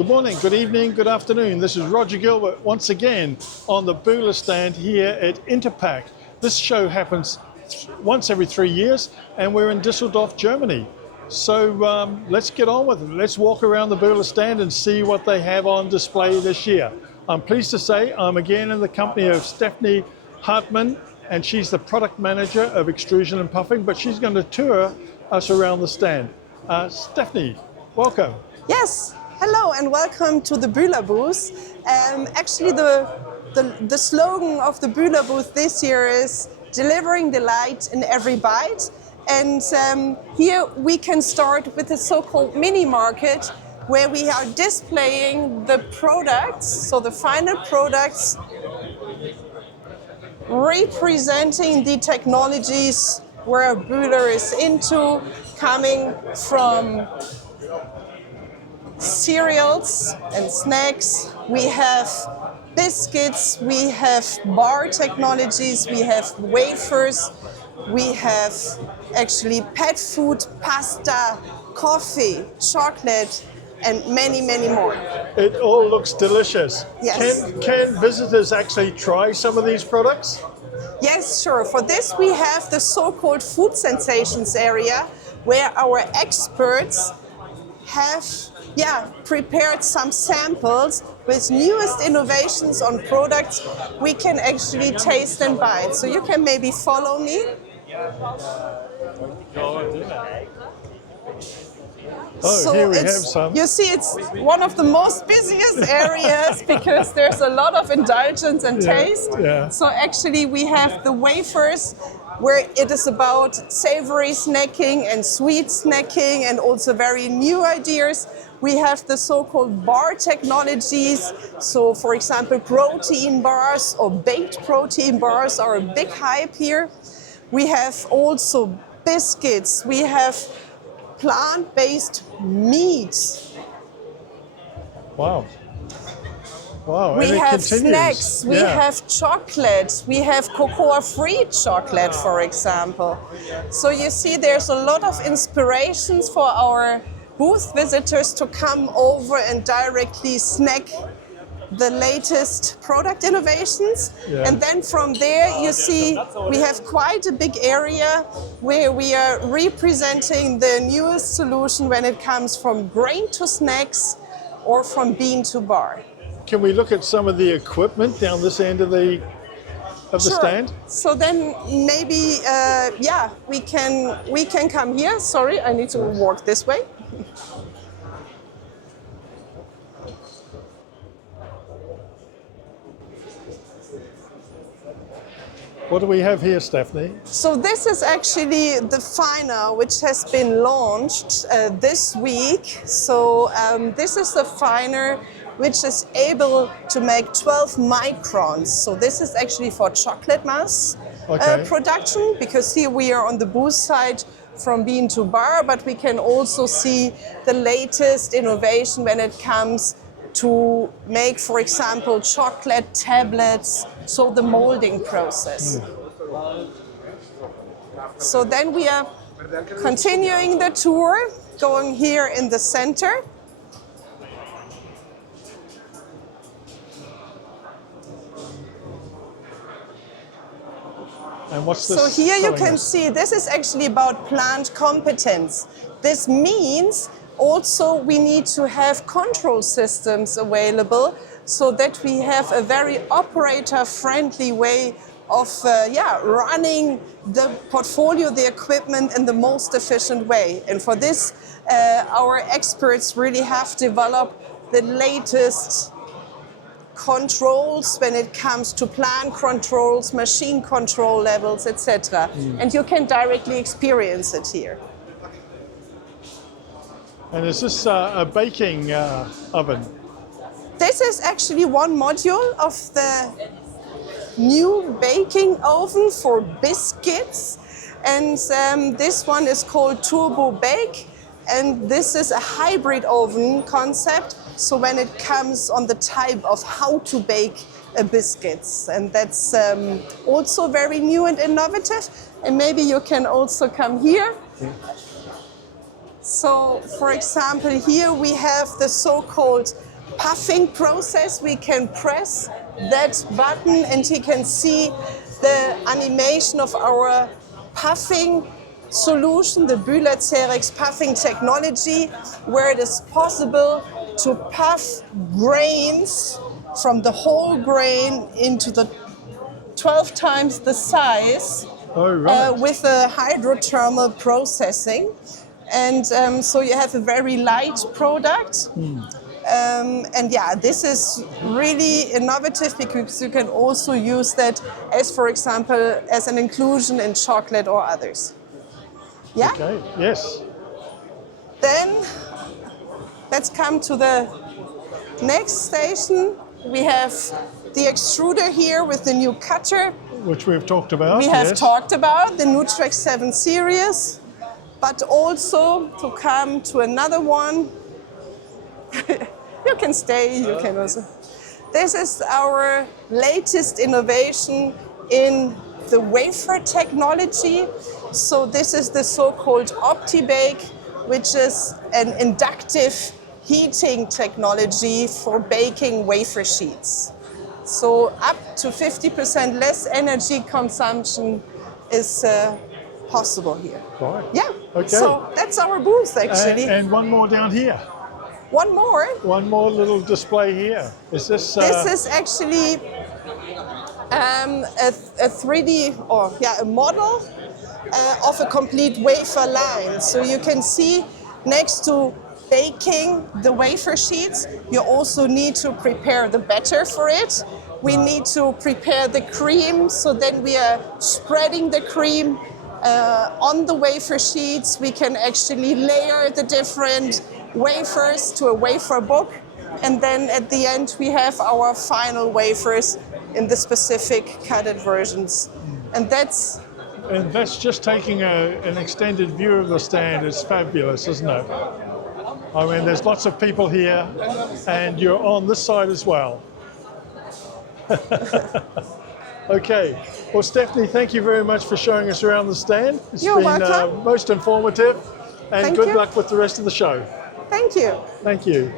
Good morning, good evening, good afternoon. This is Roger Gilbert once again on the Bühler stand here at Interpack. This show happens once every 3 years and we're in Düsseldorf, Germany. So let's get on with it. Let's walk around the Bühler stand and see what they have on display this year. I'm pleased to say I'm again in the company of Stephanie Hartmann, and she's the product manager of extrusion and puffing, but she's going to tour us around the stand. Stephanie, welcome. Yes, hello and welcome to the Bühler booth. Actually, the slogan of the Bühler booth this year is delivering delight in every bite. And here we can start with the so-called mini market, where we are displaying the products, so the final products, representing the technologies where Bühler is into, coming from cereals and snacks. We have biscuits, we have bar technologies, we have wafers, we have actually pet food, pasta, coffee, chocolate, and many, many more. It all looks delicious. Yes. Can visitors actually try some of these products? Yes, sure. For this we have the so-called food sensations area, where our experts have prepared some samples with newest innovations on products we can actually taste and bite. So you can maybe follow me. Oh, here we have some. You see, it's one of the most busiest areas because there's a lot of indulgence and taste. Yeah. So actually we have the wafers, where it is about savory snacking and sweet snacking and also very new ideas. We have the so-called bar technologies. So for example, protein bars or baked protein bars are a big hype here. We have also biscuits. We have plant-based meats. Wow. Wow. We and it have continues. snacks, we have chocolate, we have cocoa-free chocolate, for example. So you see there's a lot of inspirations for our booth visitors to come over and directly snack the latest product innovations. Yeah. And then from there you see we have quite a big area where we are representing the newest solution when it comes from grain to snacks or from bean to bar. Can we look at some of the equipment down this end of the stand? So then maybe we can come here. Sorry, I need to walk this way. What do we have here, Stephanie? So this is actually the finer, which has been launched this week. So this is the finer which is able to make 12 microns. So this is actually for chocolate mass production, because here we are on the booth side from bean to bar, but we can also see the latest innovation when it comes to make, for example, chocolate tablets, so the molding process. So then we are continuing the tour, going here in the center. And what's this? So here you can us? see this is actually about plant competence. This means also we need to have control systems available so that we have a very operator-friendly way of running the portfolio, the equipment in the most efficient way. And for this, our experts really have developed the latest controls when it comes to plant controls, machine control levels, etc. And you can directly experience it here. And is this a baking oven? This is actually one module of the new baking oven for biscuits. And this one is called Turbo Bake. And this is a hybrid oven concept. So when it comes on the type of how to bake biscuits. And that's also very new and innovative. And maybe you can also come here. So, for example, here we have the so-called puffing process. We can press that button and he can see the animation of our puffing solution, the Bühler Cerex puffing technology, where it is possible to puff grains from the whole grain into the 12 times the size. Oh, right. With a hydrothermal processing. And so you have a very light product. And yeah, this is really innovative because you can also use that as, for example, as an inclusion in chocolate or others. Yeah? Okay, yes. Then let's come to the next station. We have the extruder here with the new cutter. Which we've talked about. We have yes. talked about the Nutrex 7 series, but also to come to another one. You can stay, you can also. This is our latest innovation in the wafer technology. So this is the so-called OptiBake, which is an inductive heating technology for baking wafer sheets. So up to 50% less energy consumption is possible here. Right. Yeah, Okay. so that's our booth actually. And one more down here. One more. One more little display here. Is this? This is actually a 3D or a model of a complete wafer line. So you can see next to baking the wafer sheets, you also need to prepare the batter for it. We need to prepare the cream, so then we are spreading the cream on the wafer sheets. We can actually layer the different wafers to a wafer book, and then at the end we have our final wafers in the specific cutted versions. And that's just taking an extended view of the stand. It's fabulous, isn't it? I mean, there's lots of people here, and you're on this side as well. Okay. Well, Stephanie, thank you very much for showing us around the stand. It's You're been welcome. most informative, and Thank good you. luck with the rest of the show. Thank you. Thank you.